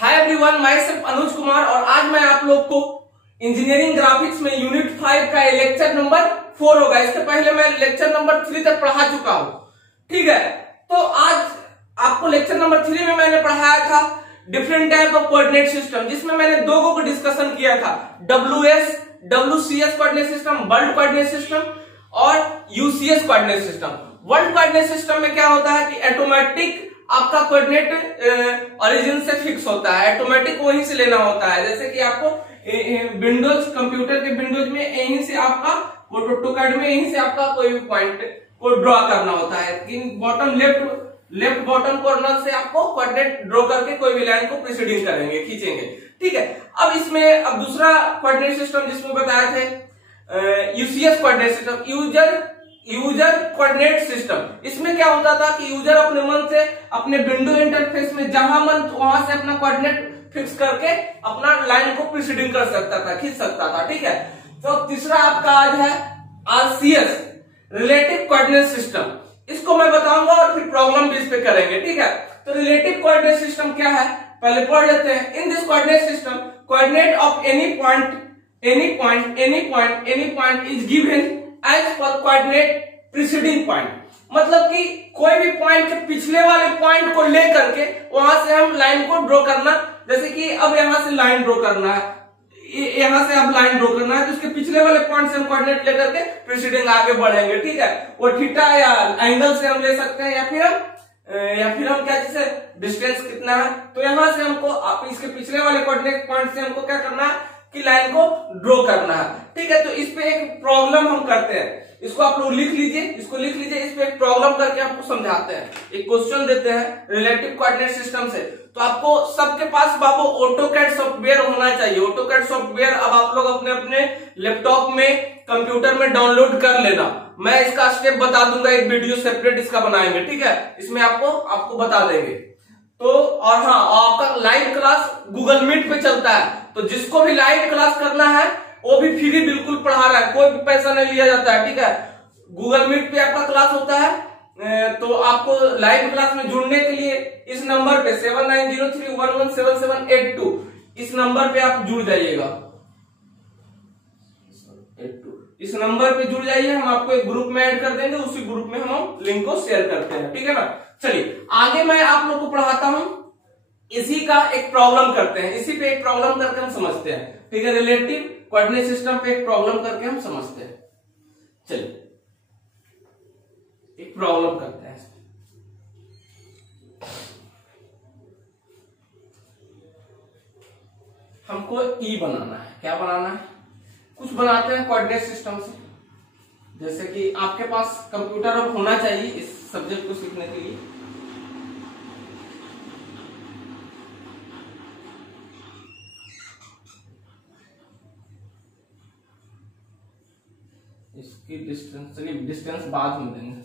Hi everyone, my self Anuj Kumar और आज मैं आप लोग को इंजीनियरिंग ग्राफिक्स में यूनिट 5 का लेक्चर नंबर 4 होगा। इसके पहले मैं लेक्चर नंबर 3 तक पढ़ा चुका हूं। ठीक है, तो आज आपको लेक्चर नंबर 3 में मैंने पढ़ाया था different type of coordinate system, जिसमें मैंने दो को डिस्कशन किया था, WCS coordinate system, world coordinate system और UCS coordinate system. World coordinate system में क्या होता है कि ऑटोमेटिक आपका कोऑर्डिनेट ओरिजिन से फिक्स होता है, ऑटोमेटिक वहीं से लेना होता है। जैसे कि आपको विंडोज कंप्यूटर के विंडोज में यहीं से आपका ऑटोकैड में यहीं से आपका कोई भी पॉइंट को ड्रॉ करना होता है कि बॉटम लेफ्ट बॉटम कॉर्नर से आपको कोऑर्डिनेट ड्रॉ करके कोई भी लाइन को प्रीसीडिंग करेंगे, खींचेंगे। ठीक है, अब इसमें अब दूसरा कोऑर्डिनेट सिस्टम जिसमें बताया थे UCS coordinate system, user coordinate system. इसमें क्या होता था कि यूजर अपने मन से अपने विंडो इंटरफेस में जहां मन वहां से अपना कोऑर्डिनेट फिक्स करके अपना लाइन को प्रीसीडिंग कर सकता था, खींच सकता था। ठीक है, तो तीसरा आपका आज है RCS, रिलेटिव कोऑर्डिनेट सिस्टम। इसको मैं बताऊंगा और फिर प्रॉब्लम भी इस पे करेंगे। ठीक है, तो रिलेटिव कोऑर्डिनेट सिस्टम क्या है पहले पढ़ लेते हैं। In this coordinate system, coordinate of any point is given as per coordinate preceding point. मतलब कि कोई भी पॉइंट के पिछले वाले पॉइंट को लेकर के वहां से हम लाइन को ड्रॉ करना। जैसे कि अब यहां से लाइन ड्रॉ करना है, यहां से अब लाइन ड्रॉ करना है, तो उसके पिछले वाले पॉइंट से हम कोऑर्डिनेट लेकर के प्रीसीडिंग आगे बढ़ेंगे। ठीक है, वो थीटा या एंगल से हम ले सकते हैं, या फिर हम क्या, जैसे डिस्टेंस कितना है, तो यहां से हमको इसके पिछले वाले कोऑर्डिनेट पॉइंट से हमको क्या करना है कि लाइन को ड्रॉ करना है। ठीक है, तो इस पे एक प्रॉब्लम हम करते हैं, इसको आप लोग लिख लीजिए, इस पे एक प्रॉब्लम करके आपको समझाते हैं। एक क्वेश्चन देते हैं रिलेटिव कोऑर्डिनेट सिस्टम से, तो आपको सबके पास बाबू ऑटोकैड सॉफ्टवेयर होना चाहिए। ऑटोकैड सॉफ्टवेयर अब आप लोग अपने अपने लैपटॉप में, कंप्यूटर में डाउनलोड कर लेना। मैं इसका स्टेप बता दूंगा, एक वीडियो सेपरेट इसका बनाएंगे। ठीक है, इसमें आपको बता देंगे। तो और हाँ, आपका लाइव क्लास गूगल मीट पे चलता है, तो जिसको भी लाइव क्लास करना है वो भी फ्री बिल्कुल पढ़ा रहा है, कोई भी पैसा नहीं लिया जाता है। ठीक है, गूगल मीट पे आपका क्लास होता है। तो आपको लाइव क्लास में जुड़ने के लिए इस नंबर पे 7903117782 इस नंबर पे आप जुड़ जाइएगा। इस नंबर पे जुड़ जाइए, हम आपको एक ग्रुप में ऐड कर देंगे, उसी ग्रुप में हम लिंक को शेयर करते हैं। ठीक है ना, चलिए आगे मैं आप लोग को पढ़ाता हूं। इसी का एक प्रॉब्लम करते हैं, इसी पे एक प्रॉब्लम करके हम समझते हैं। ठीक है, रिलेटिव कोऑर्डिनेट सिस्टम पे एक प्रॉब्लम करके हम समझते हैं। चलिए एक प्रॉब्लम करते हैं। हमको ई बनाना है, क्या बनाना है, कुछ बनाते हैं कोऑर्डिनेट सिस्टम से। जैसे कि आपके पास कंप्यूटर अब होना चाहिए इस सब्जेक्ट को सीखने के लिए। इसकी डिस्टेंस बाद में देंगे।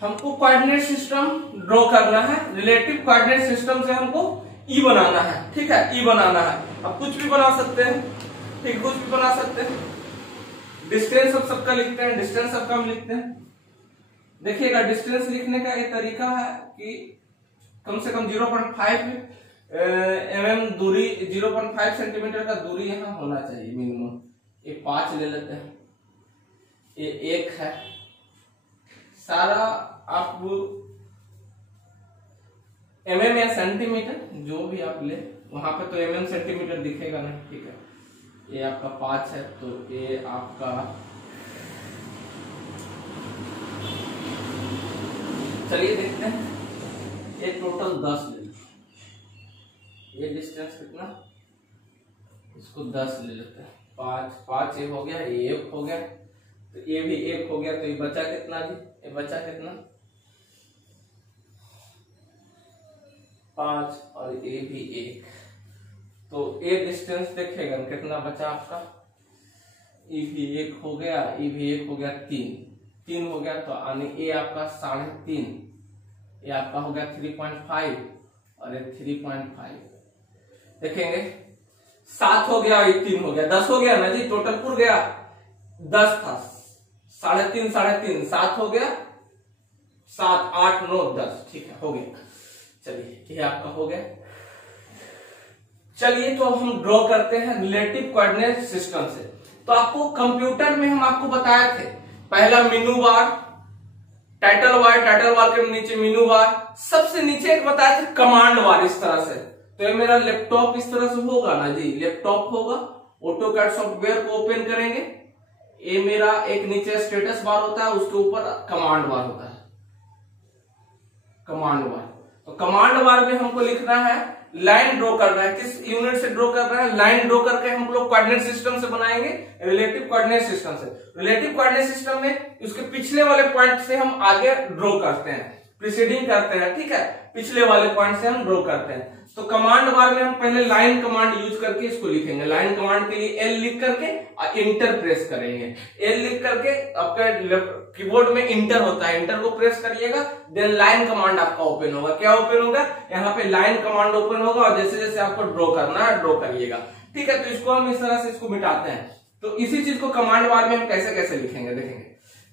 हमको कोऑर्डिनेट सिस्टम ड्रॉ करना है, रिलेटिव कोऑर्डिनेट सिस्टम से हमको ई बनाना है। ठीक है, ई बनाना है। अब कुछ भी बना सकते हैं, ठीक, कुछ भी बना सकते हैं। डिस्टेंस अब सबका लिखते हैं, डिस्टेंस सबका हम लिखते हैं। देखिएगा, डिस्टेंस लिखने का एक तरीका है कि कम से कम 0.5 mm दूरी, 0.5 सेंटीमीटर का दूरी यहाँ होना चाहिए मिनिमम। ये 5 ले लेते हैं, ये 1 है। सारा आप mm या सेंटीमीटर जो भी आप ले, वहां पे तो mm सेंटीमीटर दिखेगा ना। ठीक है, ये आपका 5 है, तो ये आपका, चलिए देखते हैं, ये टोटल 10 ले लो। ये डिस्टेंस कितना इसको 10 ले लेते हैं। 5 5 ये हो गया, ये 1 हो गया, तो ये भी 1 हो गया, तो ये बचा कितना जी, ये बचा कितना 5 और ये भी 1, तो ये डिस्टेंस देखिएगा कितना बचा आपका, ये भी 1 हो गया, ये भी 1 हो गया, 3 हो गया, तो आने ये आपका 3.5, ये आपका हो गया 3.5 और ये 3.5 देखेंगे 7 हो गया, ये 3 हो गया, 10 हो गया ना जी, टोटल पूर गया 10 था, 3.5 7 हो गया, 7 8 9 10, ठीक है हो गया। चलिए ये आपका हो गया। चलिए तो अब हम ड्रॉ करते हैं रिलेटिव कोऑर्डिनेट सिस्टम से। तो आपको कंप्यूटर में हम आपको बताए थे, पहला मेनू बार, टाइटल बार के नीचे मेनू बार, सबसे नीचे एक बताया था कमांड बार, इस तरह से। तो ये मेरा लैपटॉप इस तरह से होगा ना जी, लैपटॉप होगा, ऑटोकैड सॉफ्टवेयर को ओपन करेंगे, ये मेरा एक नीचे स्टेटस बार होता है, उसके ऊपर कमांड बार होता है, कमांड बार। तो कमांड बार में हमको लिखना है, लाइन ड्रॉ करना है, किस यूनिट से ड्रॉ करना है, लाइन ड्रॉ करके हम लोग कोऑर्डिनेट सिस्टम से बनाएंगे, रिलेटिव कोऑर्डिनेट सिस्टम से। रिलेटिव कोऑर्डिनेट सिस्टम में उसके पिछले वाले पॉइंट से हम आगे ड्रॉ करते हैं, प्रीसीडिंग करते हैं, ठीक है, पिछले वाले पॉइंट से हम ड्रॉ करते हैं। तो कमांड बार में हम पहले लाइन कमांड यूज करके इसको लिखेंगे, लाइन कमांड के लिए एल लिख करके इंटर प्रेस करेंगे, एल लिख करके आपका कीबोर्ड में इंटर होता है, इंटर को प्रेस करिएगा, देन लाइन कमांड आपका ओपन होगा। क्या ओपन होगा, यहाँ पे लाइन कमांड ओपन होगा, और जैसे जैसे आपको ड्रॉ करना है ड्रॉ करिएगा, ठीक है। तो इसको हम इस तरह से इसको मिटाते हैं। तो इसी चीज को कमांड बार में हम कैसे कैसे लिखेंगे देखेंगे।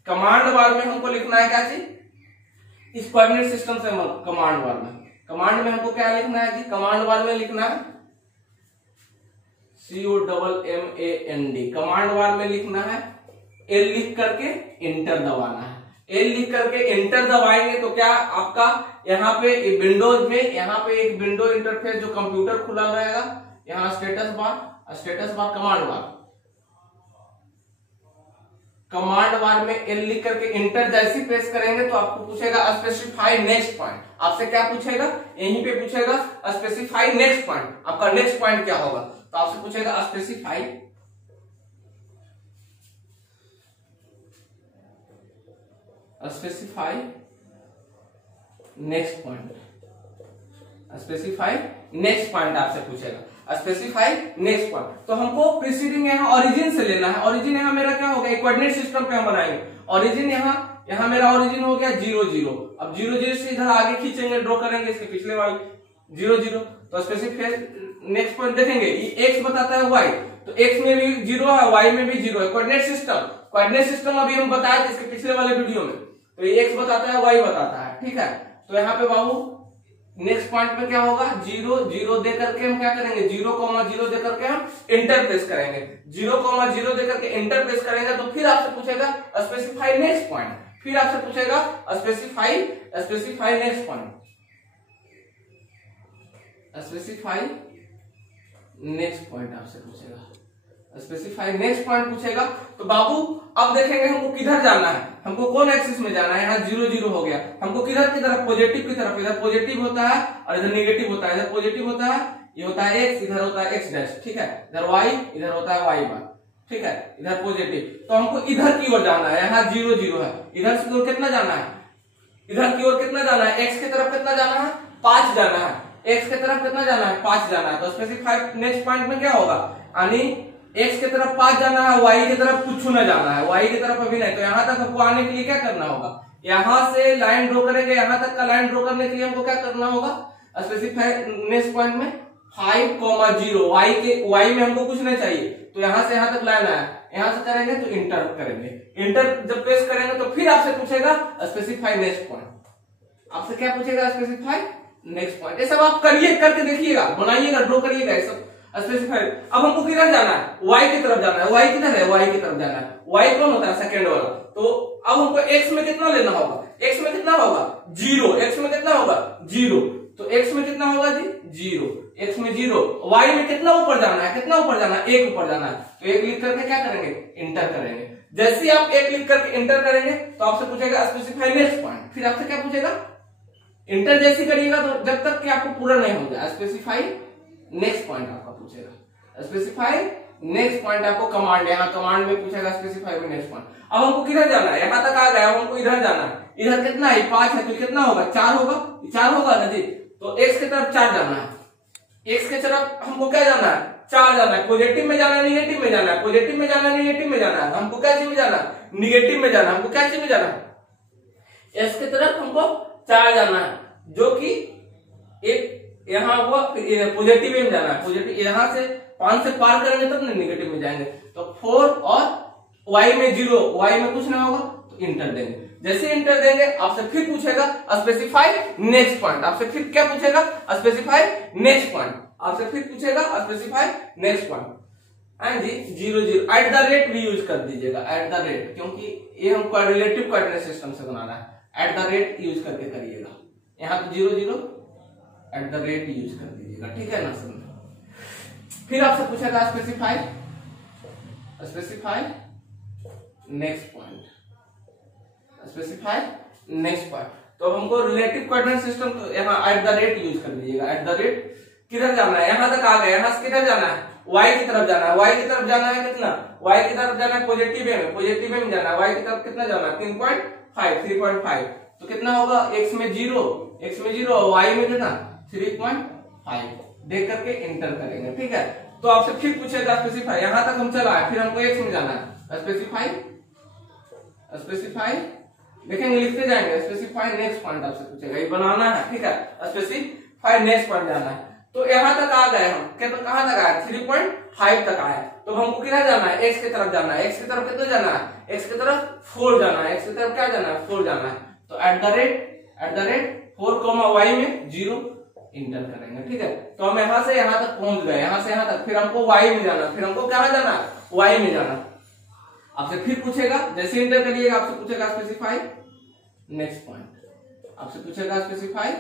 कमांड बार में हमको लिखना है क्या चीज, इस कोऑर्डिनेट सिस्टम से कमांड बार में, कमांड में हमको क्या लिखना है जी, कमांड बार में लिखना है COMMAND, कमांड बार में लिखना है, एल लिख करके इंटर दबाना है, एल लिख करके इंटर दबाएंगे तो क्या आपका यहाँ पे विंडोज में, यहाँ पे एक विंडो इंटरफेस जो कंप्यूटर खुला रहेगा, यहाँ स्टेटस बार कमांड बार, कमांड बार में एल लिख करके इंटर जैसे प्रेस करेंगे तो आपको पूछेगा स्पेसिफाई नेक्स्ट पॉइंट। आपसे क्या पूछेगा, यहीं पे पूछेगा स्पेसिफाई नेक्स्ट पॉइंट, आपका नेक्स्ट पॉइंट क्या होगा, तो आपसे पूछेगा specify next point, specify next point आपसे पूछेगा, स्पेसिफाई नेक्स्ट पॉइंट। तो हमको प्रीसीडिंग यहाँ ओरिजिन से लेना है, ओरिजिन यहाँ मेरा क्या होगा, कोऑर्डिनेट सिस्टम पे हम बनाएंगे, ओरिजिन यहाँ मेरा ओरिजिन हो गया 0 0, अब 0 0 से इधर आगे खींचेंगे, ड्रॉ करेंगे इसके पिछले वाले 0 0, तो स्पेसिफाई नेक्स्ट पॉइंट देखेंगे, ये एक्स बताता है वाई, तो एक्स में भी 0 है, वाई में भी 0 है, कोऑर्डिनेट सिस्टम अभी हम बताए थे इसके पिछले वाले वीडियो में, तो ये एक्स बताता है, वाई बताता है, ठीक है। तो यहाँ पे बाबू नेक्स्ट पॉइंट में क्या होगा, 0 0 दे करके हम क्या करेंगे, 0,0 दे करके हम इंटर प्रेस करेंगे, 0,0 दे करके इंटर प्रेस करेंगे, तो फिर आपसे पूछेगा स्पेसिफाई नेक्स्ट पॉइंट, फिर आपसे पूछेगा specify next point, specify next point आपसे पूछेगा, स्पेसिफाई नेक्स्ट पॉइंट पूछेगा। तो बाबू अब देखेंगे हमको किधर जाना है, हमको कौन एक्सिस में जाना है, यहाँ 0 0 हो गया, हमको किधर की तरफ, पॉजिटिव की तरफ, इधर पॉजिटिव होता है और इधर नेगेटिव होता है, इधर पॉजिटिव होता है, ये होता है एक्स, इधर होता है एक्स डैश, ठीक है, इधर वाई, इधर होता है वाई बार, ठीक है, इधर पॉजिटिव। तो हमको इधर की ओर जाना है, यहाँ 0 0 है, इधर से कितना जाना है, इधर की ओर कितना जाना है, एक्स की तरफ कितना जाना है, 5 जाना है, एक्स की तरफ कितना जाना है, 5 जाना है। तो स्पेसिफाई नेक्स्ट पॉइंट में क्या होगा, यानी एक्स की तरफ 5 जाना है, वाई की तरफ कुछ न जाना है, वाई की तरफ अभी नहीं। तो यहाँ तक हमको आने के लिए क्या करना होगा, यहाँ से लाइन ड्रॉ करेंगे, यहाँ तक का लाइन ड्रॉ करने के लिए हमको क्या करना होगा, स्पेसिफाई नेक्स्ट पॉइंट में 5,0, वाई में हमको कुछ नहीं चाहिए, तो यहाँ से यहाँ तक लाइन आया, यहाँ से करेंगे तो इंटर करेंगे, इंटर जब प्रेस करेंगे तो फिर आपसे पूछेगा स्पेसिफाई नेक्स्ट पॉइंट, आपसे क्या पूछेगा, स्पेसिफाई नेक्स्ट पॉइंट। ये सब आप करिए, करके देखिएगा, बनाइएगा, ड्रॉ करिएगा, ये सब स्पेसिफाई। अब हमको किधर जाना है, वाई की तरफ जाना है, वाई किधर है, वाई की तरफ जाना है, वाई कौन होता है, सेकेंड वाला। तो अब हमको एक्स में कितना लेना होगा, एक्स में कितना होगा 0, एक्स में कितना होगा 0, तो एक्स में कितना होगा जी 0, एक्स में 0, वाई में कितना ऊपर जाना है, कितना ऊपर जाना है, 1 ऊपर जाना है, तो 1 लिख करके क्या करेंगे, इंटर करेंगे। जैसे ही आप 1 लिख करके इंटर करेंगे तो आपसे पूछेगा स्पेसिफाई नेक्स्ट पॉइंट, फिर आपसे क्या पूछेगा, इंटर जैसे करिएगा तो जब तक कि आपको पूरा नहीं हो जाए, स्पेसिफाई नेक्स्ट पॉइंट आपका पूछेगा, स्पेसिफाई नेक्स्ट पॉइंट आपको कमांड, यहाँ कमांड में पूछेगा स्पेसिफाई में नेक्स्ट पॉइंट। अब हमको किधर जाना है, यहाँ तक आ गया, अब हमको इधर जाना है। इधर कितना है, 5 है, तो कितना होगा, 4 होगा, 4 होगा ना जी। तो x की तरफ 4 जाना है, x की तरफ हमको क्या जाना है, 4 जाना है। पॉजिटिव में जाना है, निगेटिव में जाना है, पॉजिटिव में जाना है, निगेटिव में जाना है। हमको क्या चीज में जाना है, निगेटिव में जाना है। हमको क्या चीज में जाना है, s की तरफ हमको 4 जाना है, जो कि एक यहाँ हुआ, फिर पॉजिटिव में जाना है। पॉजिटिव यहाँ से 5 से पार करेंगे तब ना निगेटिव में जाएंगे। तो 4 और y में 0, y में कुछ ना होगा तो इंटर देंगे। जैसे इंटर देंगे आपसे फिर पूछेगा स्पेसिफाई नेक्स्ट पॉइंट। आपसे फिर क्या पूछेगा, स्पेसिफाई नेक्स्ट पॉइंट। आपसे फिर पूछेगा स्पेसिफाई नेक्स्ट पॉइंट। एंड जी 0 0 एट द रेट भी यूज कर दीजिएगा, एट द रेट, क्योंकि ये हमको रिलेटिव कोऑर्डिनेट सिस्टम से बनाना है। एट द रेट यूज करके करिएगा। यहाँ पे 0 0 एट द रेट यूज कर दीजिएगा, ठीक है ना सर। फिर आपसे पूछेगा specify next point, specify next point. तो हमको रिलेटिव कोऑर्डिनेट सिस्टम, तो यहाँ एट द रेट यूज कर लीजिएगा। एट द रेट किधर जाना है, यहाँ तक आ गया, यहाँ से किधर जाना है, y की तरफ जाना है। y की तरफ जाना है कितना, y की तरफ जाना है पॉजिटिव में, पॉजिटिव में जाना है। y की तरफ कितना जाना है, 3.5 तो कितना होगा, x में 0 और y में कितना 3.5 देख करके इंटर करेंगे, ठीक है। तो आपसे फिर पूछेगा स्पेसिफाई, यहाँ तक हम चला है, फिर हमको x में जाना है। स्पेसिफाई देखेंगे, लिखते जाएंगे। स्पेसिफाई नेक्स्ट पॉइंट आपसे पूछेगा, ये बनाना है, ठीक है। स्पेसिफाई नेक्स्ट पॉइंट जाना है। तो यहाँ तक आ गए हम, कितना कहाँ तक आया, 3.5 तक आया। तो हमको किधर जाना है, x की तरफ जाना है। x की तरफ कितना जाना है, x की तरफ 4 जाना है। x की तरफ क्या जाना है, 4 जाना है। तो एट द रेट 4, y में 0 इंटर करेंगे, ठीक है। तो हम यहाँ से यहाँ तक पहुंच गए, यहाँ से यहाँ तक, फिर हमको y में जाना, फिर हमको कहाँ जाना है, y में जाना। आपसे फिर पूछेगा, जैसे इंटर करिएगा आपसे पूछेगा स्पेसिफाई नेक्स्ट पॉइंट। आपसे पूछेगा स्पेसिफाई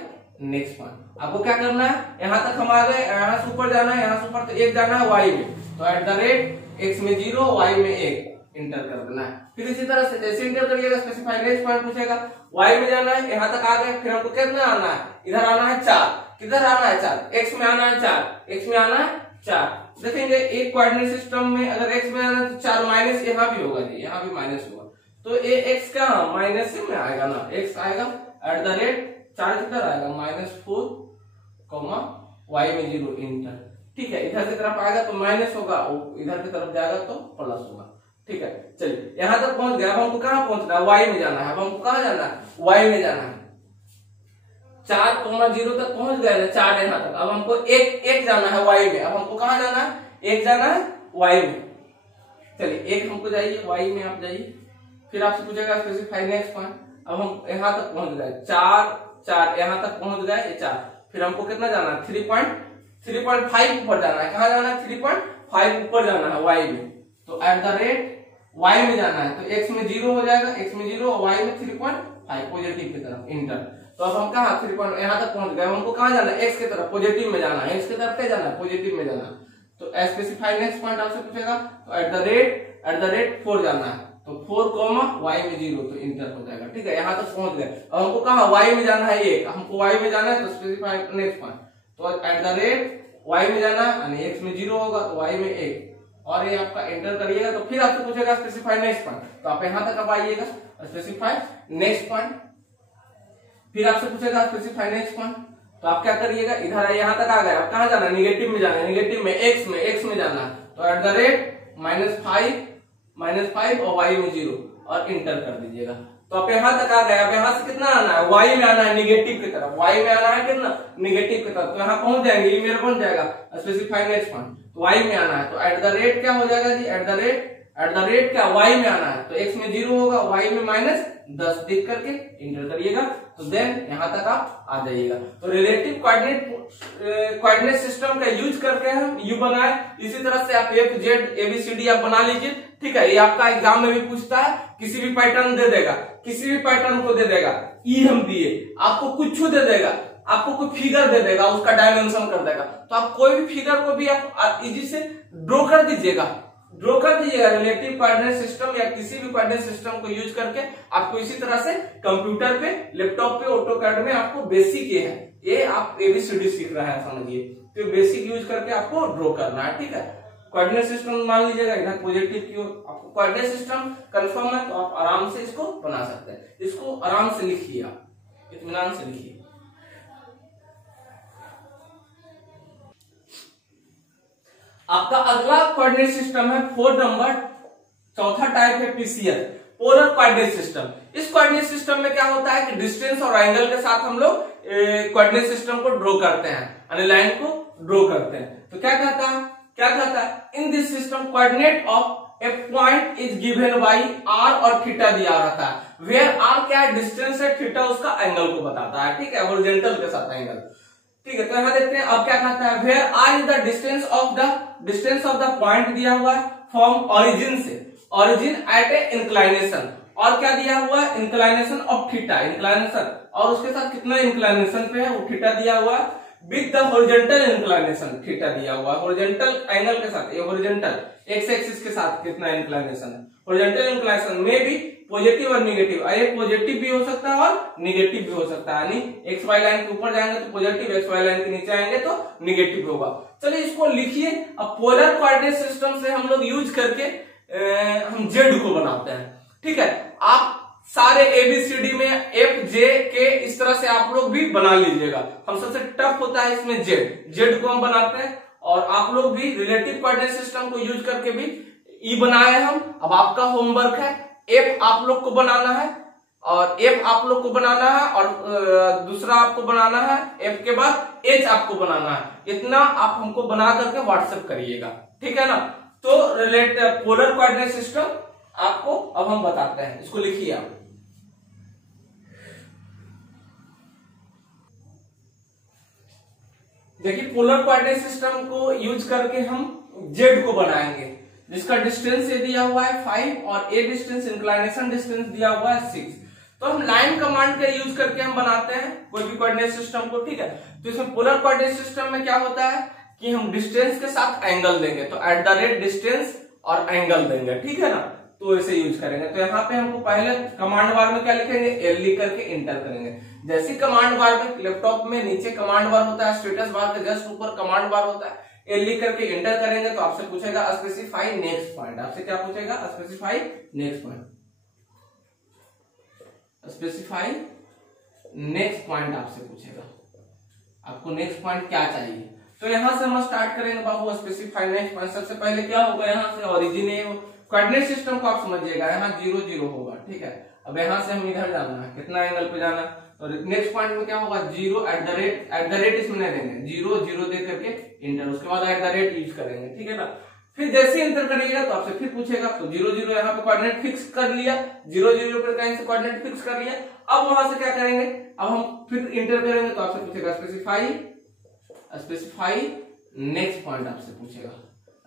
नेक्स्ट पॉइंट। आपको क्या करना है, यहाँ तक हम आ गए, यहाँ से ऊपर जाना है, यहाँ से ऊपर तो 1 जाना है y में। तो एट द रेट x में 0, y में 1 इंटर कर देना है। फिर इसी तरह से जैसे इंटर करिएगा स्पेसिफाई नेक्स्ट पॉइंट पूछेगा, y में जाना है, यहाँ तक आ गए, फिर हमको कितना आना है, इधर आना है 4, किधर आना है 4, x में आना है 4, x में आना है 4। देखेंगे एक कोऑर्डिनेट सिस्टम में अगर x में आना है तो 4 माइनस यहाँ भी होगा जी, यहाँ भी माइनस होगा। तो ये x का माइनस में आएगा ना, x आएगा एट द रेट 4 किधर आएगा, -4, y में 0 इंटर, ठीक है। इधर की तरफ आएगा तो माइनस होगा, इधर की तरफ जाएगा तो प्लस होगा, ठीक है। चलिए यहाँ तक पहुंच गया। अब हमको कहाँ पहुंचना है, y में जाना है। अब हमको कहाँ जाना है, y में जाना है। 4, 0 तक पहुंच गए ना, 4 यहाँ तक। अब हमको एक जाना है y में। अब हमको कहाँ जाना है, 1 जाना है y में। चलिए 1 हमको जाइए, y में आप जाइए। फिर आपसे पूछेगा स्पेसिफाई नेक्स्ट पॉइंट। अब हम यहाँ तक पहुंच गए, 4 यहाँ तक पहुंच गए, ये 4। फिर हमको कितना जाना है, 3.5 ऊपर जाना है। कहाँ जाना है, 3.5 ऊपर जाना है y में। तो एट द रेट y में जाना है, तो x में 0 हो जाएगा, x में 0 और y में 3.5 पॉजिटिव की तरफ इंटर। तो अब हम कहा 3 यहाँ तक पहुंच गए। हमको कहाँ जाना है, x की तरफ पॉजिटिव में जाना है। x की तरफ क्या जाना है, पॉजिटिव में जाना है। तो स्पेसिफाई नेक्स्ट पॉइंट आपसे पूछेगा, तो एट द रेट 4 जाना है। तो 4, y में 0 तो इंटर हो जाएगा, ठीक है। यहाँ तक पहुंच गए। अब हमको कहा y में जाना है 1, हमको y में जाना है, तो स्पेसिफाई नेक्स्ट पॉइंट। तो एट द रेट y में जाना है, यानी x में 0 होगा तो y में 1, और ये आपका एंटर करिएगा। तो फिर आपसे पूछेगा स्पेसिफाई नेक्स्ट पॉइंट। तो आप यहाँ तक अब आइएगा, स्पेसिफाई नेक्स्ट पॉइंट। फिर आपसे पूछेगा स्पेसिफाई नेक्स्ट पॉइंट। तो आप क्या करिएगा, इधर यहाँ तक आ गए। आप कहाँ जाना है, निगेटिव में जाना है। निगेटिव में x में जाना है। तो एट द रेट -5 और y में 0 और इंटर कर दीजिएगा। तो आप यहाँ तक आ गए। अब यहाँ से कितना आना है, y में आना है, निगेटिव की तरफ। y में आना है कितना, निगेटिव की तरफ। तो यहाँ पहुंच जाएंगे, ये मेरा बन जाएगा स्पेसिफाई नेक्स्ट पॉइंट। तो y में आना है, तो एट द रेट क्या हो जाएगा जी, एट द रेट क्या, y में आना है। तो x में 0 होगा, y में -10 देख करके इंटर करिएगा। तो देन यहाँ तक आप आ जाइएगा। तो रिलेटिव कोऑर्डिनेट सिस्टम का यूज करके हम यू बनाए। इसी तरह से आप F Z ABCD आप बना लीजिए, ठीक है। ये आपका एग्जाम में भी पूछता है, किसी भी पैटर्न दे देगा, किसी भी पैटर्न को दे देगा। ई हम दिए, आपको कुछ दे देगा, आपको कोई फिगर दे देगा, उसका डायमेंशन कर देगा। तो आप कोई भी फिगर को भी आप इजी से ड्रॉ कर दीजिएगा रिलेटिव कोऑर्डिनेट सिस्टम या किसी भी कोऑर्डिनेट सिस्टम को यूज करके। आपको इसी तरह से कंप्यूटर पे, लैपटॉप पे, ऑटोकैड में आपको बेसिक ये है, ये आप ABCD सीख रहे हैं समझिए। तो बेसिक यूज करके आपको ड्रॉ करना है, ठीक है। कोऑर्डिनेट सिस्टम मान लीजिएगा, इधर पॉजिटिव की ओर। आपको कोऑर्डिनेट सिस्टम कंफर्म है तो आप आराम से इसको बना सकते हैं। इसको आराम से लिखिए, आप इत्मीनान से लिखिए। आपका अगला कोऑर्डिनेट सिस्टम है 4 नंबर, चौथा टाइप है पीसीएल, पोलर कोऑर्डिनेट सिस्टम। इस कोऑर्डिनेट सिस्टम में क्या होता है कि डिस्टेंस और एंगल के साथ हम लोग कोऑर्डिनेट सिस्टम को ड्रॉ करते हैं, यानी लाइन को ड्रॉ करते हैं। तो क्या कहता है in this system coordinate of a point is given by r और थीटा दिया रहता है। वेयर आर क्या है, डिस्टेंस है, थीटा उसका एंगल को बताता है, ठीक है, हॉरिजॉन्टल के साथ एंगल, ठीक है। तो यहां देखते हैं अब क्या कहता है, where r is the distance of the point दिया हुआ है फ्रॉम ओरिजिन से, ओरिजिन एट ए इंक्लाइनेशन, और क्या दिया हुआ है, इंक्लाइनेशन ऑफ थीटा, इंक्लाइनेशन, और उसके साथ कितना इंक्लाइनेशन पे है वो थीटा दिया हुआ है, with the horizontal inclination, theta दिया हुआ है हॉरिजॉन्टल एंगल के साथ, ये हॉरिजॉन्टल एक्स एक्सिस के साथ कितना इंक्लाइनेशन है। हॉरिजॉन्टल इंक्लाइनेशन में भी पॉजिटिव और निगेटिव, ये पॉजिटिव भी हो सकता है और निगेटिव भी हो सकता है, यानी एक्स वाई लाइन के ऊपर जाएंगे तो पॉजिटिव, एक्स वाई लाइन के नीचे आएंगे तो निगेटिव होगा। चलिए इसको लिखिए। अब पोलर कोऑर्डिनेट सिस्टम से हम लोग यूज करके हम जेड को बनाते हैं, ठीक है। आप सारे एबीसीडी में एफ जे के इस तरह से आप लोग भी बना लीजिएगा। हम सबसे टफ होता है इसमें जेड को हम बनाते हैं, और आप लोग भी रिलेटिव कोऑर्डिनेट सिस्टम को यूज करके भी ई बनाए हम। अब आपका होमवर्क है एफ आप लोग को बनाना है, और एफ आप लोग को बनाना है, और दूसरा आपको बनाना है एफ के बाद एच आपको बनाना है। इतना आप हमको बना करके व्हाट्सएप करिएगा, ठीक है ना। तो पोलर कोऑर्डिनेट सिस्टम आपको अब हम बताते हैं, इसको लिखिए आप। देखिए पोलर कोऑर्डिनेट सिस्टम को यूज करके हम जेड को बनाएंगे, जिसका डिस्टेंस ये दिया हुआ है 5 और ए डिस्टेंस, इंक्लाइनेशन डिस्टेंस दिया हुआ है 6। तो हम लाइन कमांड का यूज करके हम बनाते हैं कोई भी कोऑर्डिनेट सिस्टम को, ठीक है। तो इसमें पोलर कोऑर्डिनेट सिस्टम में क्या होता है कि हम डिस्टेंस के साथ एंगल देंगे, तो एट द रेट डिस्टेंस और एंगल देंगे, ठीक है ना। तो ऐसे यूज करेंगे। तो यहाँ पे हमको पहले कमांड बार में क्या लिखेंगे, एल लिख करके इंटर करेंगे। जैसे कमांड बार में लैपटॉप में नीचे कमांड बार होता है, स्टेटस बार के जस्ट ऊपर कमांड बार होता है, एल लिख करके इंटर करेंगे तो आपसे पूछेगा स्पेसिफाई नेक्स्ट पॉइंट। आपसे क्या पूछेगा, specify next point, specify next point आपसे पूछेगा, आपको नेक्स्ट पॉइंट क्या चाहिए। तो यहां से हम स्टार्ट करेंगे बाबू, स्पेसिफाई नेक्स्ट पॉइंट। सबसे पहले क्या होगा, यहाँ से ओरिजिन है कोऑर्डिनेट सिस्टम को आप समझिएगा, यहाँ 0 0 होगा, ठीक है। अब यहाँ से हम इधर जाना है, कितना एंगल पे जाना है, और नेक्स्ट पॉइंट में क्या होगा, 0 एट द रेट इसमें नहीं देंगे, 0 0 दे करके इंटर, उसके बाद एट द रेट यूज करेंगे, ठीक है ना। फिर जैसे इंटर करिएगा तो आपसे फिर पूछेगा, तो 0 0 यहाँ पे कोऑर्डिनेट फिक्स कर लिया, 0 0 पर कहीं से कोऑर्डिनेट फिक्स कर लिया। अब वहां से क्या करेंगे, अब हम फिर इंटर करेंगे तो आपसे पूछेगा स्पेसिफाई नेक्स्ट पॉइंट, आपसे पूछेगा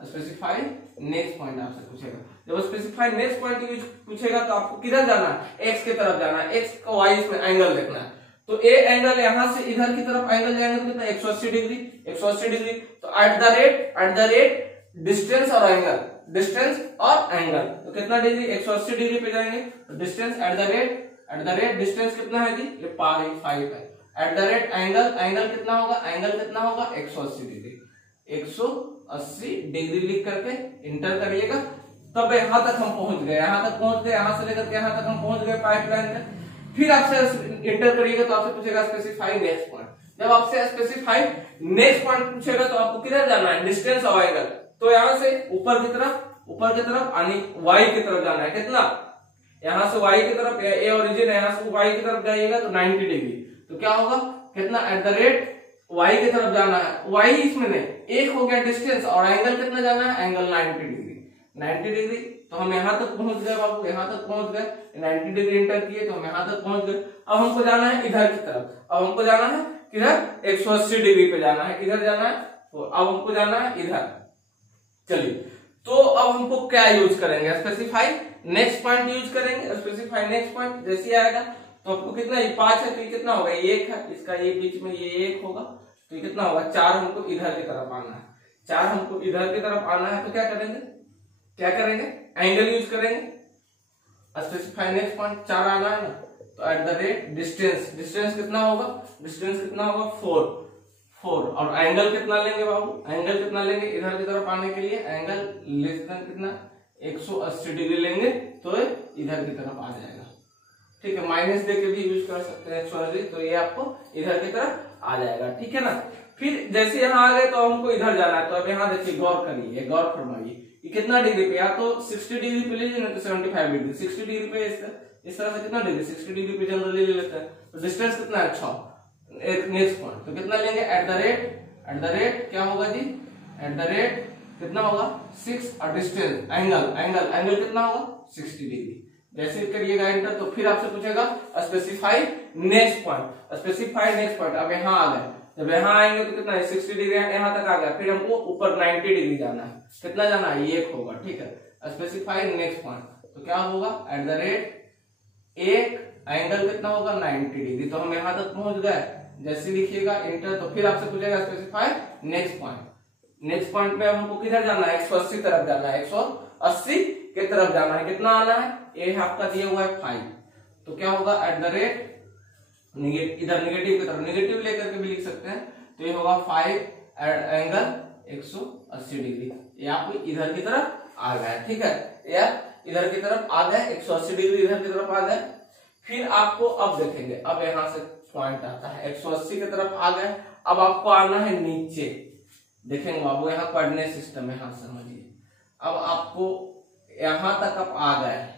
स्पेसिफाई नेक्स्ट पॉइंट, आपसे पूछेगा। जब स्पेसिफाई नेक्स्ट पॉइंट यूज पूछेगा तो आपको किधर जाना है, एक्स की तरफ जाना है, एक्स का वाई में एंगल देखना है। तो ए एंगल यहाँ से इधर की तरफ एंगल जाएंगे तो कितना, 180 डिग्री, 180 डिग्री। तो एट द रेट डिस्टेंस और एंगल, डिस्टेंस और एंगल, तो कितना डिग्री, 180 डिग्री पे जाएंगे। तो distance eight the rate distance कितना है जी, ये 5 है। एट द रेट एंगल कितना होगा, एंगल कितना होगा, 180 डिग्री, 180 डिग्री लिख करके इंटर करिएगा। तब यहाँ तक हम पहुंच गए, यहाँ से लेकर के यहाँ तक हम पहुंच गए पाइपलाइन में। फिर आपसे इंटर करिएगा तो आपसे पूछेगा स्पेसिफाई नेक्स्ट पॉइंट। जब आपसे स्पेसिफाई नेक्स्ट पॉइंट पूछेगा तो आपको किधर जाना है, डिस्टेंस और एंगल। तो यहाँ से ऊपर की तरफ यानी वाई की तरफ जाना है, कितना, यहाँ से वाई की तरफ, ए ओरिजिन है, यहाँ से वाई की तरफ जाइएगा तो 90 डिग्री। तो क्या होगा, कितना, एट द रेट वाई की तरफ जाना है, वाई इसमें नहीं, एक हो गया डिस्टेंस, और एंगल कितना जाना है, एंगल 90 डिग्री। तो हम यहाँ तक पहुंच गए बाबू, यहाँ तक पहुंच गए, 90 डिग्री इंटर किए तो हम यहाँ तक पहुंच गए। अब हमको जाना है इधर की तरफ, अब हमको जाना है किधर, 180 डिग्री पे जाना है, किधर जाना है, तो अब हमको जाना है इधर। चलिए, तो अब हमको क्या यूज करेंगे, स्पेसिफाई नेक्स्ट पॉइंट यूज करेंगे। स्पेसिफाई नेक्स्ट पॉइंट जैसे आएगा तो आपको कितना, ये 5 है तो ये कितना होगा, ये 1 है, इसका ये बीच में ये 1 होगा, तो ये कितना होगा, 4 हमको इधर की तरफ आना है, 4 हमको इधर की तरफ आना है। तो क्या करेंगे, एंगल यूज करेंगे। स्पेसिफाई नेक्स्ट पॉइंट 4 आना है ना, तो एट द रेट डिस्टेंस कितना होगा, 4 4। और एंगल कितना लेंगे बाबू, एंगल कितना लेंगे इधर की तरफ आने के लिए, एंगल लेस देन कितना 180 डिग्री लेंगे तो इधर की तरफ आ जाएगा। ठीक है, माइनस दे के भी यूज कर सकते हैं 180, तो ये आपको इधर की तरफ आ जाएगा। ठीक है ना। फिर जैसे यहाँ आ गए तो हमको इधर जाना है, तो अब यहाँ देखिए गौर करिए, गौर फरमाइए ये कितना डिग्री पे, या तो 60 डिग्री पे लीजिए ना तो 75 डिग्री। 60 डिग्री पे इस तरह से कितना डिग्री, 60 डिग्री पे जनरली ले लेते हैं। तो डिस्टेंस कितना है 6। एक नेक्स्ट पॉइंट तो कितना लेंगे एट द रेट क्या होगा जी, एट द रेट कितना होगा 6 और डिस्टेंस एंगल कितना होगा 60 डिग्री। जैसे करिएगा एंटर तो फिर आपसे पूछेगा specify next point, specify next point. अब यहाँ आ गए, जब यहाँ आएंगे तो कितना है 60 डिग्री यहाँ तक आ गया, फिर हमको ऊपर 90 डिग्री जाना है। कितना जाना है, ये एक होगा। ठीक है, स्पेसिफाई नेक्स्ट पॉइंट तो क्या होगा एट द रेट एक एंगल कितना होगा 90 डिग्री। तो हम यहाँ तक पहुंच गए। जैसे लिखिएगा इंटर तो फिर आपसे पूछेगा specify next point. Next point पे हमको किधर जाना है 180 तरफ जाना है, 180 के तरफ जाना है। कितना आना है, ये आपका दिया हुआ है 5, तो क्या होगा एट द रेट इधर नेगेटिव की तरफ, नेगेटिव लेकर के भी लिख सकते हैं, तो ये होगा 5 एंगल 180 डिग्री। ये आपको इधर की तरफ आ गया। ठीक है, यार इधर की तरफ आ गए, 180 डिग्री इधर की तरफ आ गए। फिर आपको अब देखेंगे, अब यहां से पॉइंट आता है 180 की तरफ आ गए। अब आपको आना है नीचे, देखेंगे बाबू यहाँ कोऑर्डिनेट सिस्टम है, यहाँ समझिए। अब आपको यहां तक आप आ गए,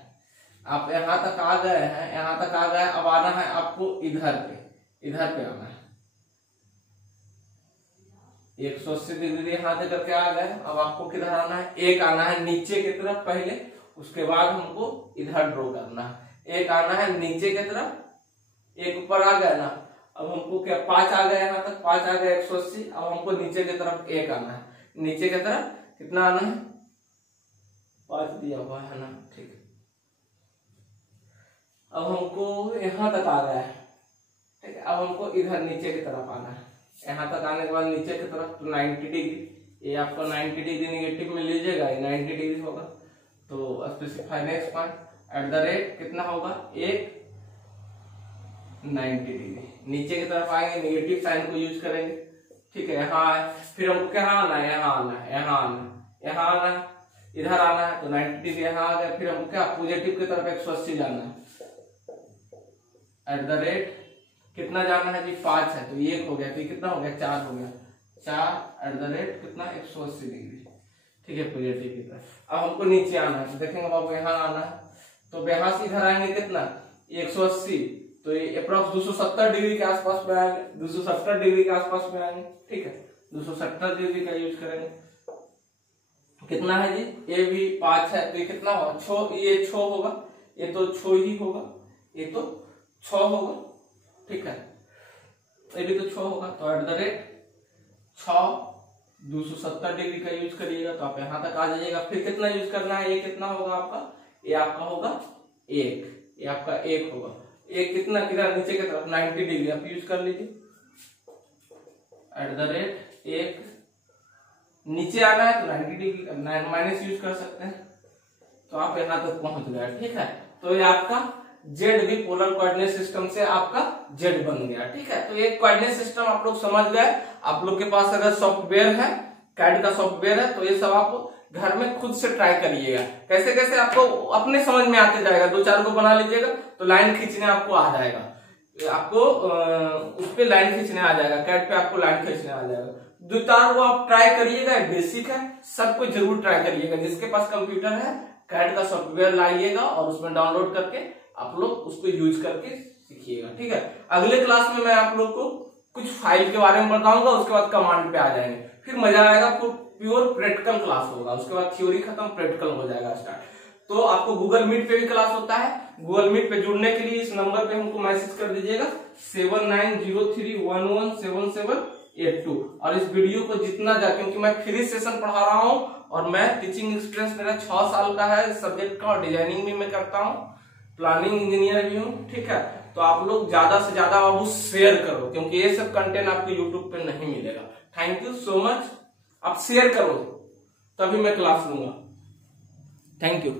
आप यहां तक आ गए हैं, यहां तक आ गए। अब आना है आपको इधर पे आना है 180 डिग्री यहां से करके आ गए। अब आपको किधर आना है, एक आना है नीचे की तरफ पहले, उसके बाद हमको इधर ड्रॉ करना है। एक आना है नीचे की तरफ, एक ऊपर आ गया ना। अब हमको क्या 5 आ गए, यहाँ तक 5 आ गए 180। अब हमको नीचे की तरफ एक आना है, नीचे की तरफ कितना आना है 5 दिया हुआ है ना। ठीक है, अब हमको यहां तक आ गया है। ठीक है, अब हमको इधर नीचे की तरफ आना है। यहां तक आने के बाद नीचे की तरफ तो 90 डिग्री, ये आपको 90 डिग्री नेगेटिव में लीजिएगा, 90 डिग्री होगा। तो specify next point eight the rate कितना होगा एक 90 डिग्री। नीचे की तरफ आएंगे, नेगेटिव साइन को यूज करेंगे। ठीक है, यहाँ आए, फिर हमको क्या आना है, यहाँ आना है, यहाँ आना है, यहाँ आना है, इधर आना है, तो 90 डिग्री यहाँ आ गया। फिर हमको क्या पॉजिटिव की तरफ 180 जाना है। एट द रेट कितना जाना है जी 5 है, तो ये हो गया, तो कितना हो गया 4 हो गया, 4 एट द रेट कितना 180 डिग्री। ठीक है, पॉजिटिव की तरफ। अब हमको नीचे आना है, तो देखेंगे बाबू यहाँ आना है, तो यहां से इधर आएंगे कितना 180, तो ये अप्रॉक्स 270 डिग्री के आसपास में आएंगे, 270 डिग्री के आसपास में आएंगे। ठीक है, 270 डिग्री का यूज करेंगे। कितना है जी, ये भी 5 है, तो ये कितना होगा 6, ये 6 होगा, ये तो 6 ही होगा, ये तो 6 होगा। ठीक है, ये भी तो 6 होगा, तो एट द रेट 6 270 डिग्री का यूज करिएगा, तो आप यहां तक आ जाइएगा। फिर कितना यूज करना है, ये कितना होगा आपका, ये आपका होगा 1, ये आपका 1 होगा। एक कितना किधर नीचे की तरफ 90 डिग्री आप यूज कर लीजिए। एट द रेट 1 नीचे आना है तो 90 डिग्री माइनस यूज कर सकते हैं, तो आप यहां तक पहुंच गए। ठीक है, तो ये आपका जेड भी पोलर कोऑर्डिनेट सिस्टम से आपका जेड बन गया। ठीक है, तो ये कोऑर्डिनेट सिस्टम आप लोग समझ गए। आप लोग के पास अगर सॉफ्टवेयर है, कैड का सॉफ्टवेयर है, तो ये सब आप घर में खुद से ट्राई करिएगा। कैसे कैसे आपको अपने समझ में आते जाएगा, 2-4 को बना लीजिएगा तो लाइन खींचने आपको आ जाएगा, आपको उस पे लाइन खींचने आ जाएगा, कैड पे आपको लाइन खींचने आ जाएगा। 2-4 को आप ट्राई करिएगा, बेसिक है, सबको जरूर ट्राई करिएगा। जिसके पास कंप्यूटर है कैड का सॉफ्टवेयर लाइएगा और उसमें डाउनलोड करके आप लोग उसको यूज करके सीखिएगा। ठीक है, अगले क्लास में मैं आप लोग को कुछ फाइल के बारे में बताऊंगा, उसके बाद कमांड पे आ जाएंगे, फिर मजा आएगा। प्योर प्रैक्टिकल क्लास होगा, उसके बाद थ्योरी खत्म, प्रैक्टिकल हो जाएगा स्टार्ट। तो आपको गूगल मीट पे भी क्लास होता है। गूगल मीट पे जुड़ने के लिए इस नंबर पे हमको मैसेज कर दीजिएगा 7903117782। और इस वीडियो को जितना जा, क्योंकि मैं फ्री सेशन पढ़ा रहा हूँ और मैं टीचिंग एक्सपीरियंस मेरा 6 साल का है सब्जेक्ट का, और डिजाइनिंग भी मैं करता हूँ, प्लानिंग इंजीनियर भी हूँ। ठीक है, तो आप लोग ज्यादा से ज्यादा बाबू शेयर करो, क्योंकि ये सब कंटेंट आपको यूट्यूब पे नहीं मिलेगा। थैंक यू सो मच, आप शेयर करो तभी मैं क्लास लूंगा। Thank you.